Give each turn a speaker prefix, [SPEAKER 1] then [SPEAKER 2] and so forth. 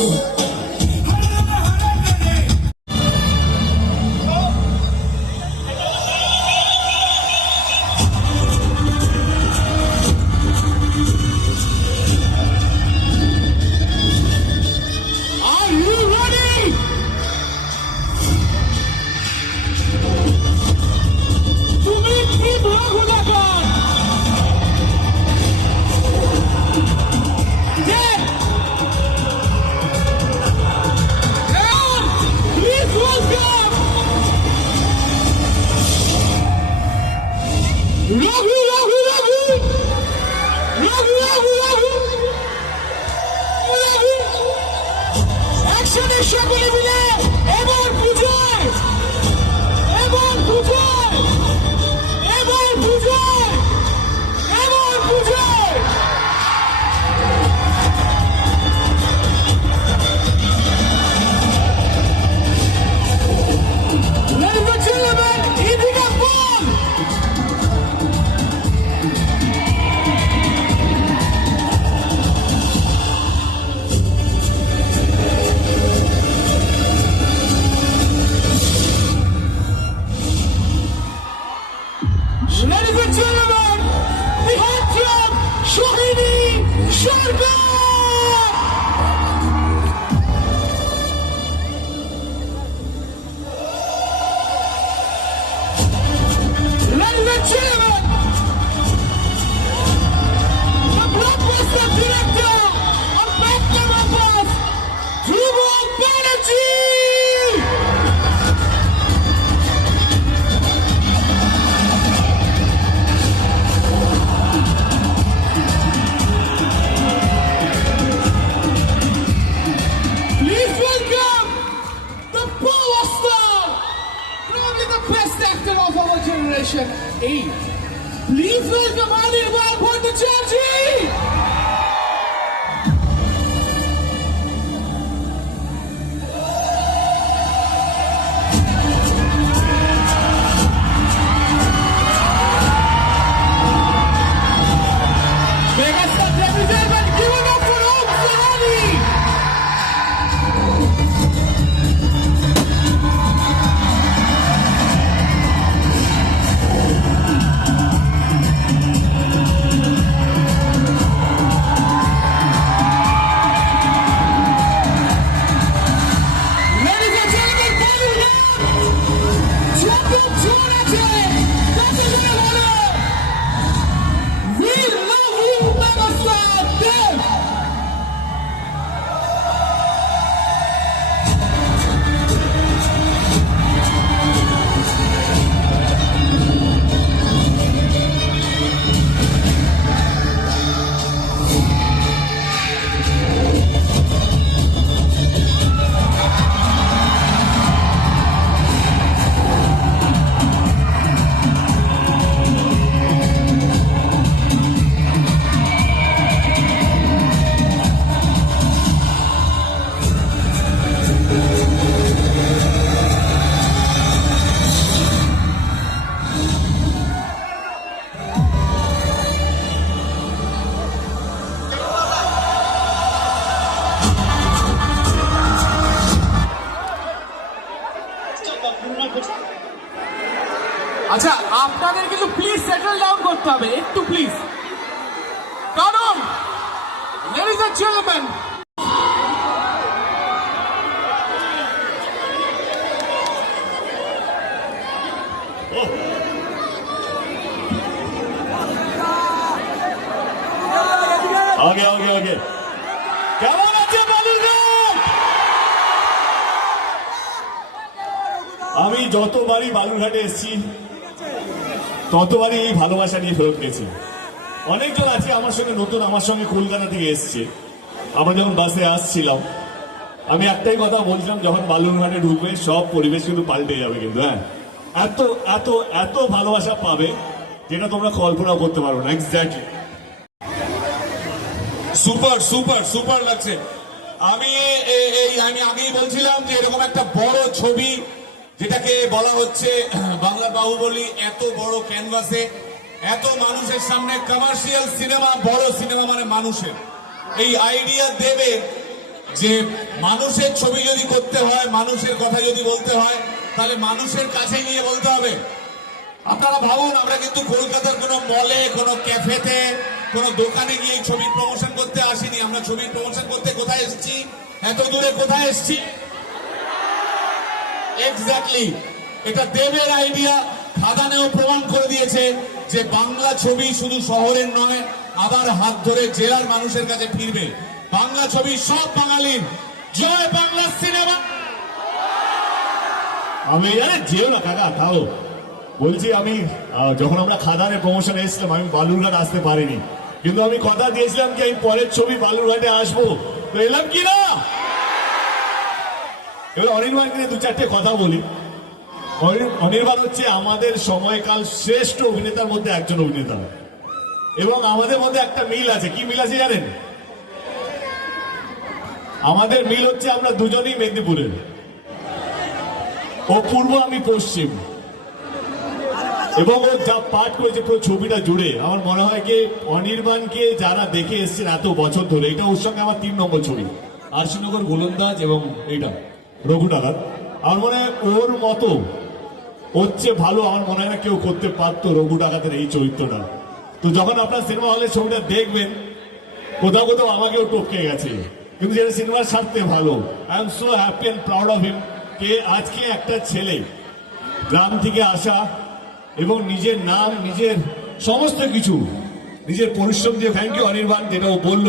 [SPEAKER 1] Ooh. একসাথে সকলে মিলে এবার পুজোয় এবার পুজোয়। Generation. Hey, please welcome Anirban Bhattacharjee.
[SPEAKER 2] আগে আগে আগে কেমন আছে বালুরঘাট আমি যতবারই বালুরঘাটে এসেছি, ততবারই এই ভালোবাসা নিয়ে ফেরত গেছি। অনেকজন আছে আমার সঙ্গে, নতুন আমার সঙ্গে কলকাতা থেকে এসছে। আমরা যখন বাসে আসছিলাম, আমি একটাই কথা বলছিলাম, যখন বালুরঘাটে ঢুকবে, সব পরিবেশ কিন্তু পাল্টে যাবে কিন্তু হ্যাঁ? এত এত এত ভালোবাসা পাবে যেটা তোমরা কল্পনা করতে পারো না এক্স্যাক্টলি
[SPEAKER 3] সুপার সুপার সুপার লাগছে। আমি এই, আমি আগেই বলছিলাম যে এরকম একটা বড় ছবি, যেটাকে বলা হচ্ছে বাংলা বাহুবলী এত বড় ক্যানভাসে এত মানুষের সামনে কমার্শিয়াল সিনেমা বড় সিনেমা মানে মানুষের। এই আইডিয়া দেবে যে মানুষের ছবি যদি করতে হয়, মানুষের কথা যদি বলতে হয়, তাহলে মানুষের কাছে গিয়ে বলতে হবে। আপনারা ভাবুন, আমরা কিন্তু কলকাতার কোনো মলে কোনো ক্যাফেতে কোনো দোকানে গিয়ে ছবির প্রমোশন করতে আসিনি। আমরা ছবির প্রমোশন করতে কোথায় এসেছি? এত দূরে কোথায় এসেছি? এক্স্যাক্টলি এটা দেবের আইডিয়া খাদানেও প্রমাণ করে দিয়েছে। যে বাংলা ছবি শুধু শহরের নয়, আবার হাত ধরে জেলার মানুষের কাছে ফিরবে। বাংলা ছবি সব বাঙালির। জয় বাংলা সিনেমা।
[SPEAKER 2] আমি, আরে, যেও না, কাকা, তাও। বলছি আমি যখন আমরা খাদানে প্রমোশন এসেছিলাম, আমি বালুরঘাট আসতে পারিনি। কিন্তু আমি কথা দিয়েছিলাম কি আমি পরের ছবি বালুরঘাটে আসব? তো এলাম কি না? এবার অনির্বাণকে দু চারটে কথা বলি। অনির্বাণ হচ্ছে আমাদের সময়কাল শ্রেষ্ঠ অভিনেতার মধ্যে একজন অভিনেতা। এবং আমাদের মধ্যে একটা মিল আছে। কি মিল আছে জানেন? আমাদের মিল হচ্ছে আমরা দুজনেই মেদিনীপুরের। ও পূর্ব, আমি পশ্চিম। এবং ও যা পাঠ করেছে পুরো ছবিটা জুড়ে। আমার মনে হয় কি অনির্বাণকে যারা দেখে এসছেন এত বছর ধরে, এটা ওর সঙ্গে আমার তিন নম্বর ছবি। আরশিনগর, গোলন্দাজ এবং এইটা রঘুনাগার আমার মনে হয় ওর মতো হচ্ছে ভালো আমার মনে হয় না কেউ করতে পারতো রঘু ডাকাতের এই চরিত্রটা। তো যখন আপনার সিনেমা হলে ছবিটা দেখবেন, কোথাও কোথাও আমাকেও টপকে গেছে। কিন্তু যেটা সিনেমার স্বার্থে ভালো I am so happy and proud of him কে আজকে একটা ছেলে গ্রাম থেকে আসা এবং নিজের নাম, নিজের সমস্ত কিছু, নিজের পরিশ্রম দিয়ে থ্যাংক ইউ অনির্বাণ, যেটা ও বলল